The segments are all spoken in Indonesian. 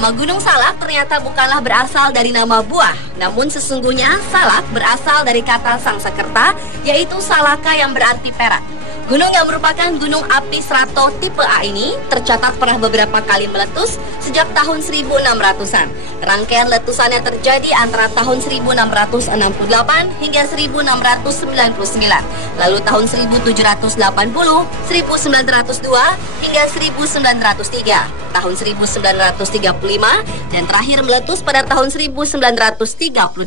Nama Gunung Salak ternyata bukanlah berasal dari nama buah, namun sesungguhnya salak berasal dari kata Sangsekerta, yaitu salaka yang berarti perak. Gunung yang merupakan gunung api strato tipe A ini tercatat pernah beberapa kali meletus sejak tahun 1600-an. Rangkaian letusannya terjadi antara tahun 1668 hingga 1699, lalu tahun 1780, 1902 hingga 1903, tahun 1935, dan terakhir meletus pada tahun 1938.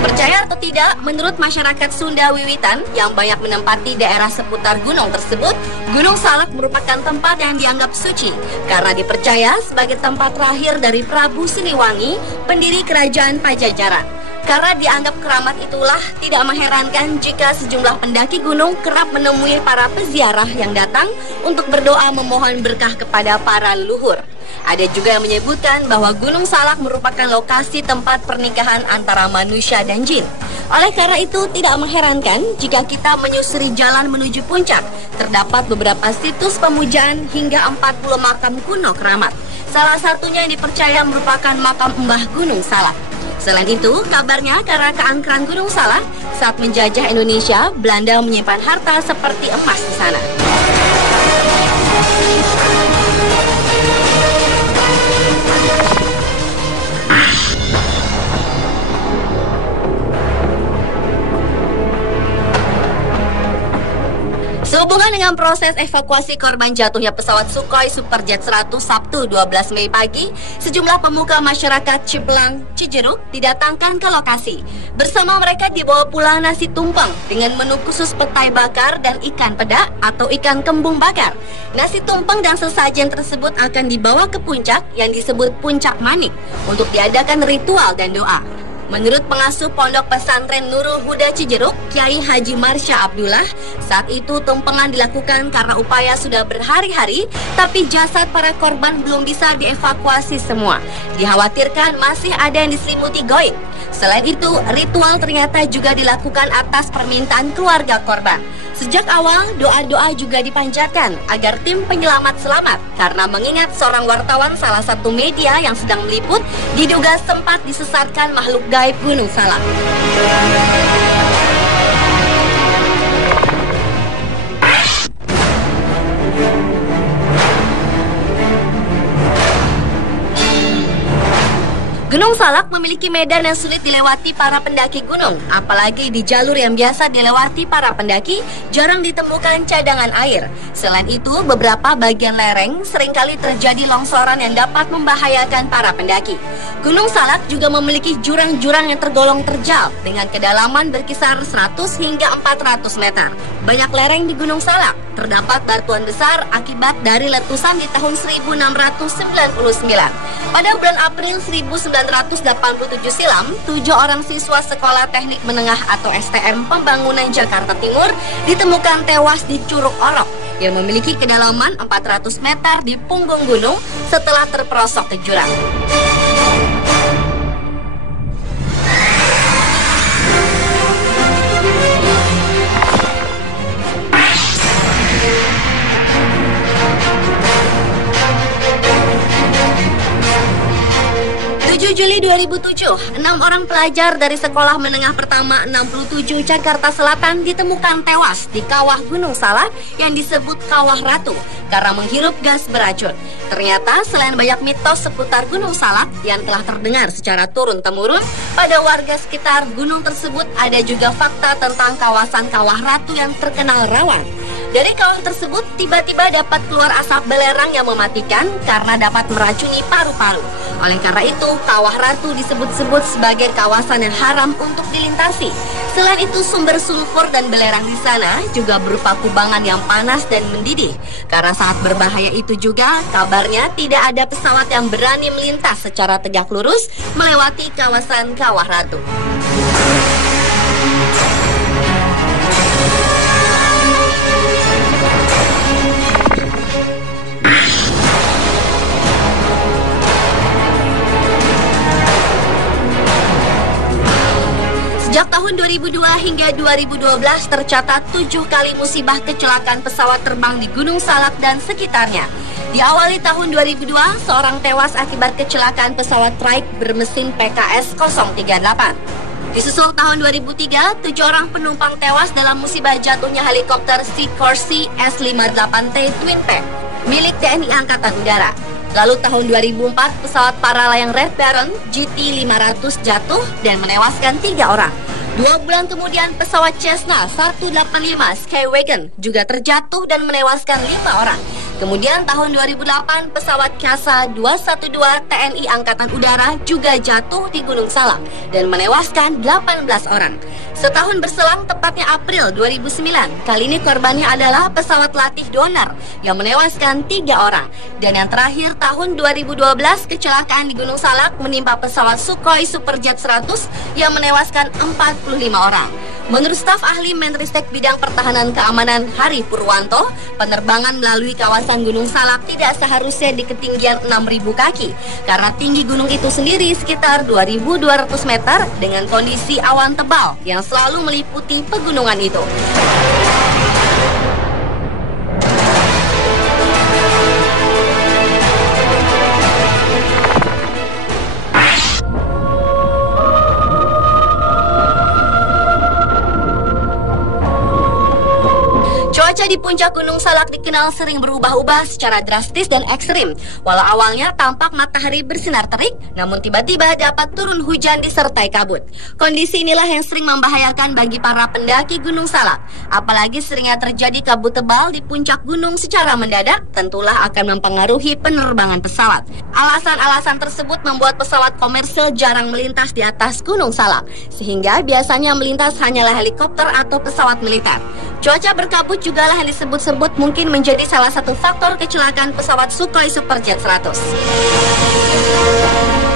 Percaya atau tidak, menurut masyarakat Sunda Wiwitan yang banyak menempati daerah seputar gunung tersebut, Gunung Salak merupakan tempat yang dianggap suci karena dipercaya sebagai tempat terakhir dari Prabu Siliwangi, pendiri kerajaan Pajajaran. Karena dianggap keramat itulah tidak mengherankan jika sejumlah pendaki gunung kerap menemui para peziarah yang datang untuk berdoa memohon berkah kepada para leluhur. Ada juga yang menyebutkan bahwa Gunung Salak merupakan lokasi tempat pernikahan antara manusia dan jin. Oleh karena itu, tidak mengherankan jika kita menyusuri jalan menuju puncak, terdapat beberapa situs pemujaan hingga 40 makam kuno keramat. Salah satunya yang dipercaya merupakan makam Mbah Gunung Salak. Selain itu, kabarnya karena keangkeran Gunung Salak, saat menjajah Indonesia, Belanda menyimpan harta seperti emas di sana. Sehubungan dengan proses evakuasi korban jatuhnya pesawat Sukhoi Superjet 100 Sabtu 12 Mei pagi, sejumlah pemuka masyarakat Ciplang, Cijeruk didatangkan ke lokasi. Bersama mereka dibawa pula nasi tumpeng dengan menu khusus petai bakar dan ikan peda atau ikan kembung bakar. Nasi tumpeng dan sesajen tersebut akan dibawa ke puncak yang disebut Puncak Manik untuk diadakan ritual dan doa. Menurut pengasuh Pondok Pesantren Nurul Huda Cijeruk, Kiai Haji Marsya Abdullah, saat itu tumpengan dilakukan karena upaya sudah berhari-hari, tapi jasad para korban belum bisa dievakuasi semua. Dikhawatirkan masih ada yang diselimuti goib. Selain itu, ritual ternyata juga dilakukan atas permintaan keluarga korban. Sejak awal, doa-doa juga dipanjatkan agar tim penyelamat selamat karena mengingat seorang wartawan salah satu media yang sedang meliput diduga sempat disesatkan makhluk gaib Gunung Salak. Gunung Salak memiliki medan yang sulit dilewati para pendaki gunung, apalagi di jalur yang biasa dilewati para pendaki, jarang ditemukan cadangan air. Selain itu, beberapa bagian lereng seringkali terjadi longsoran yang dapat membahayakan para pendaki. Gunung Salak juga memiliki jurang-jurang yang tergolong terjal dengan kedalaman berkisar 100 hingga 400 meter. Banyak lereng di Gunung Salak. Terdapat batuan besar akibat dari letusan di tahun 1699. Pada bulan April 1987 silam, 7 orang siswa Sekolah Teknik Menengah atau STM Pembangunan Jakarta Timur ditemukan tewas di Curug Orok yang memiliki kedalaman 400 meter di punggung gunung setelah terperosok ke jurang. Juli 2007, 6 orang pelajar dari Sekolah Menengah Pertama 67 Jakarta Selatan ditemukan tewas di kawah Gunung Salak yang disebut Kawah Ratu karena menghirup gas beracun. Ternyata selain banyak mitos seputar Gunung Salak yang telah terdengar secara turun-temurun pada warga sekitar gunung tersebut, ada juga fakta tentang kawasan Kawah Ratu yang terkenal rawan. Dari kawah tersebut tiba-tiba dapat keluar asap belerang yang mematikan karena dapat meracuni paru-paru. Oleh karena itu, Kawah Ratu disebut-sebut sebagai kawasan yang haram untuk dilintasi. Selain itu, sumber sulfur dan belerang di sana juga berupa kubangan yang panas dan mendidih. Karena sangat berbahaya itu juga, kabarnya tidak ada pesawat yang berani melintas secara tegak lurus melewati kawasan Kawah Ratu. hingga 2012 tercatat 7 kali musibah kecelakaan pesawat terbang di Gunung Salak dan sekitarnya. Diawali tahun 2002, seorang tewas akibat kecelakaan pesawat trike bermesin PKS 038. Disusul tahun 2003, 7 orang penumpang tewas dalam musibah jatuhnya helikopter Sikorsky S-58T Twin Tail milik TNI Angkatan Udara. Lalu tahun 2004, pesawat para layang Red Baron GT500 jatuh dan menewaskan 3 orang. 2 bulan kemudian, pesawat Cessna 185 Skywagon juga terjatuh dan menewaskan 5 orang. Kemudian tahun 2008, pesawat Kasa 212 TNI Angkatan Udara juga jatuh di Gunung Salak dan menewaskan 18 orang. Setahun berselang, tepatnya April 2009, kali ini korbannya adalah pesawat latih donor yang menewaskan 3 orang. Dan yang terakhir, tahun 2012, kecelakaan di Gunung Salak menimpa pesawat Sukhoi Superjet 100 yang menewaskan 45 orang. Menurut staf ahli Menristek Bidang Pertahanan Keamanan Hari Purwanto, penerbangan melalui kawasan Gunung Salak tidak seharusnya di ketinggian 6.000 kaki karena tinggi gunung itu sendiri sekitar 2.200 meter dengan kondisi awan tebal yang selalu meliputi pegunungan itu. Cuaca di puncak Gunung Salak dikenal sering berubah-ubah secara drastis dan ekstrim. Walau awalnya tampak matahari bersinar terik, namun tiba-tiba dapat turun hujan disertai kabut. Kondisi inilah yang sering membahayakan bagi para pendaki Gunung Salak. Apalagi seringnya terjadi kabut tebal di puncak gunung secara mendadak, tentulah akan mempengaruhi penerbangan pesawat. Alasan-alasan tersebut membuat pesawat komersil jarang melintas di atas Gunung Salak, sehingga biasanya melintas hanyalah helikopter atau pesawat militer. Cuaca berkabut juga lah yang disebut-sebut mungkin menjadi salah satu faktor kecelakaan pesawat Sukhoi Superjet 100.